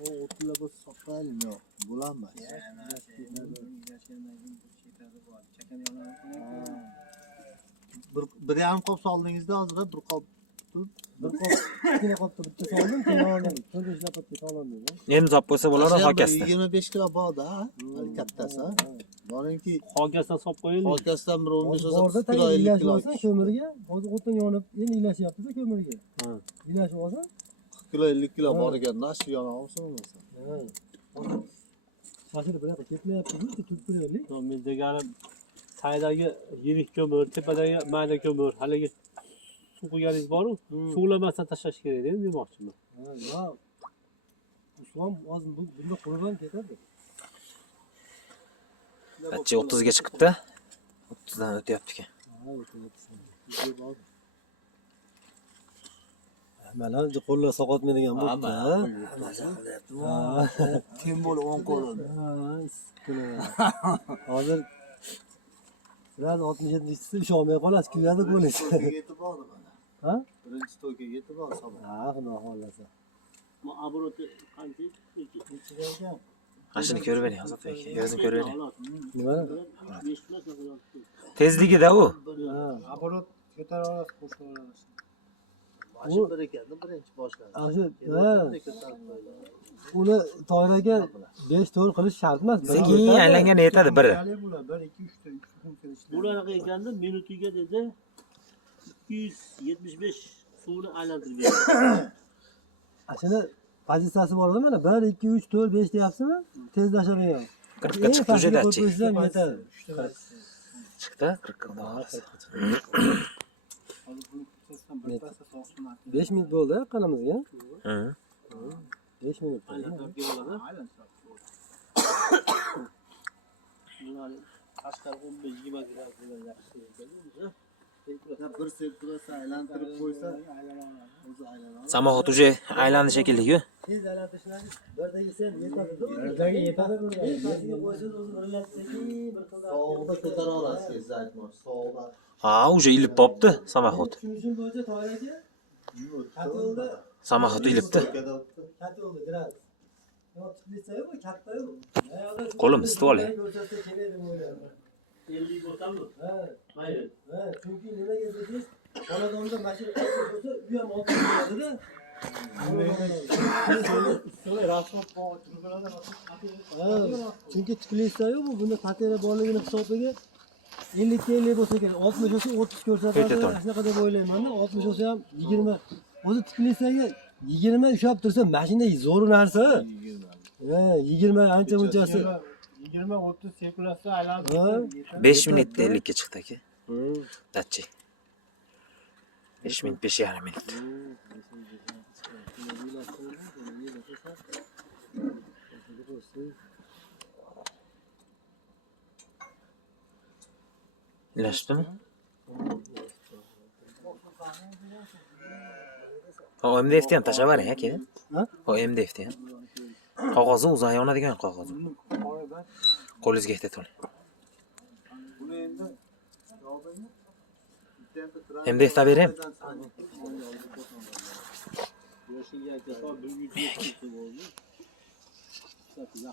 O otlar bu soqayım yok. Bulanmaz. Bir yarım kop soldingizda hozir bir kop ikkina qopda bitta soldim, keyin 4-5 lapatga so'landim. Endi zop bo'lsa bo'ladi hokasda. 25 kilo bor-da, hali kattasi. Boringki, Hokasdan solib qo'yaylik. hokasdan bir 15 Borda olsa 40 kilo, tagiga 50 ilashib kilo. olsa ko'mirga, hozir o'tin yonib, endi ilashyapti-da ko'mirga. Ha. Ilashib olsa, 40 kilo, 50 kilo bor ekan-da, shu yana olsin bo'lmasa. mashina bunaqa ketmayapti-ku, turib ko'raylik. Men degani taydagi yirik ko'mir, tepadagi mayda ko'mir, haligi suv quyganingiz bor-ku, suvlamasdan tashlash kerak deb demoqchiman. Ha, Usmon hozir bunda qurban ketadi. Natcha 30 ga chiqibdi. 30 dan o'tyapti ekan. Ha, o'tyapti. Mana qo'llar soqotma degan bo'pti. Kim bo'lib 10 qo'lin. Hozir biraz 67-chisi usholmay qolasiz, kuyadi qo'lingiz. Yetib oldi mana. Ha? Birinchi to'yga yetib oldi sabah. Ha, xudo xohlasa. Bu abroti qancha? Mashina ko'rib bering hozir aka. O'zim ko'rib bering. Nima? Tezligida u. Aborot ko'tara olasiz, qo'shib olasiz. Mashina bir ekanda birinchi boshladi. Uni toiraga 5 to'rt qilish shart emas. Sekin aylangan yetadi biri. 1 2 3 ta 3 kun kelishdi. Bunaqa ekanda minutiga dedi 275 suvni aylantirib beradi. Ashuna pozitsiyasi bor-da mana 1 2 3 4 5 deyapsizmi? Tezlashadigan. 40 ga chiqdi уже dachi. Yetadi. Chiqdi 40 ga. 5 minut bo'ldi qanimizga. Ha. 5 minut. Aylantirib beradi. Tashqari 15-20 gram bo'lgan yaxshi ekan. Bir sepkilasa aylantirib qo'ysa, o'zi aylanadi. Samoxot уже aylandi shekilli-ku. Tez aylantirishlar birda yesam yetadi-da. Birdaga yetadi. O'ziga qo'ysangiz o'zi birlatsangiz bir xil. Sovuqda ko'tara olasiz, siz aytmoq. Sovuqda. Ha, уже ilib popti samoxot. Tushunishim bo'yicha toiraga katta Samoxot ilibdi. yo'lda gras. Yo, tiklisa-yu, katta-yu. Qo'lim isitib olay. 50 bo'lsami? Ha, Mayli. ha, chunki nimaga desangiz, xonadonda mashina bo'lsa, u ham olib keladi-da. Chunki tiklisa-yu, bunda patera borligini hisobiga 50 ga 50 bo'lsa kerak, 60 bo'lsa 30 ko'rsatadi. Shunaqa deb o'ylayman-da, 60 bo'lsa ham 20. O'zi tiklisaga 20 ushlab tursa, mashina zo'r narsa. Ha, 20 ancha munchasi. 20-30 sekundda aylantirib 5 minutda 50 ga chiqdi aka. Dachi. 5 minut, 5,5 minut. İlashdimi? O MDF'ni ham tashlab yuboring aka. Ha? O MDF'ni ham. Qog'ozi uzoq yonadigan qog'oz. Qo'lingizga ehtiyot bo'ling. MDF beraymi?